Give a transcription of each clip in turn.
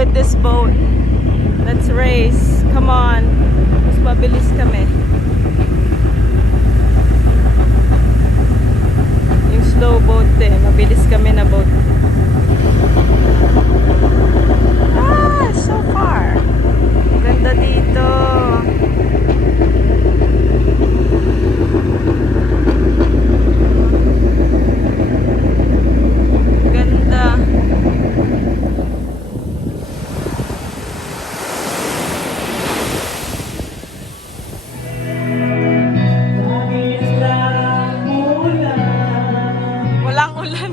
with this boat. Let's race. Come on. Mas mabilis kami. Yung slow boat din. Mabilis kami na boat. Ah, so far. Ganda dito. Ganda. Walang ulan.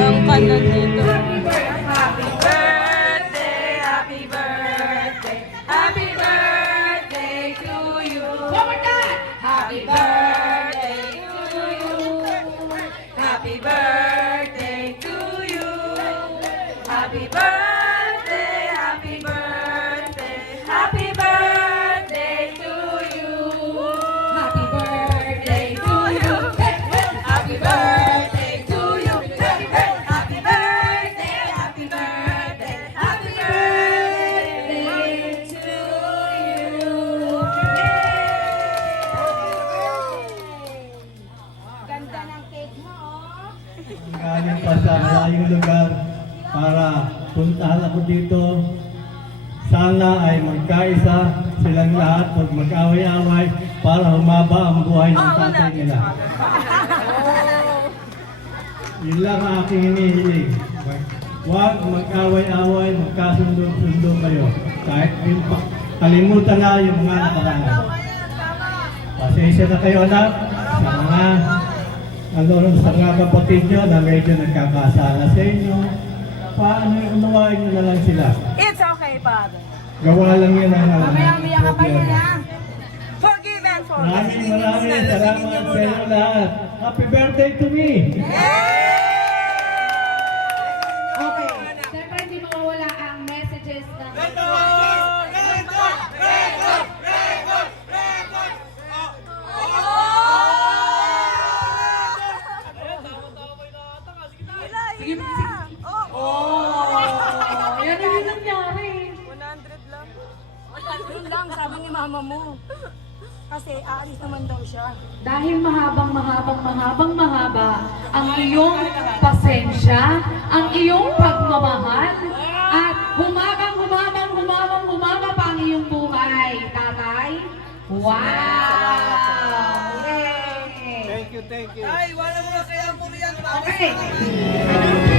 Ang kanan dito. Happy birthday, happy birthday, happy birthday to you. Happy birthday to you. Happy birthday to you. Happy birthday, happy birthday, happy birthday to you. Happy birthday to you. Happy birthday to you. Happy birthday, happy birthday, happy birthday to you. Ganda ng cake mo, oh. Galing pa sa malayong lugar para puntahan ako dito. Sana ay magkaisa silang lahat, huwag mag-away-away para humaba ang buhay ng tatay nila. Yun lang ang aking hinihiling. Huwag mag-away-away, magkasundo-sundo kayo. Kahit kalimutan na yung mga nakaraan. Pasensya na kayo anak sa mga kapatid nyo na medyo nagkakasala sa inyo. Paano unawain nyo na lang sila? It's okay, Father. Gawa lang yun ang Mamaya-maya ka pa yan, ha? Forgive and forget. Maraming salamat sa inyo lahat. Happy birthday to me! Okay. Siyempre hindi mawawala ang messages na... Yan na yung nangyari. 100 lang. Yun lang, sabi ni mama mo. Kasi aalis naman daw siya. Dahil mahaba ang iyong pasensya, ang iyong pagmamahal, at humaba pa ang iyong buhay, tatay. Wow! Yay! Thank you. Okay.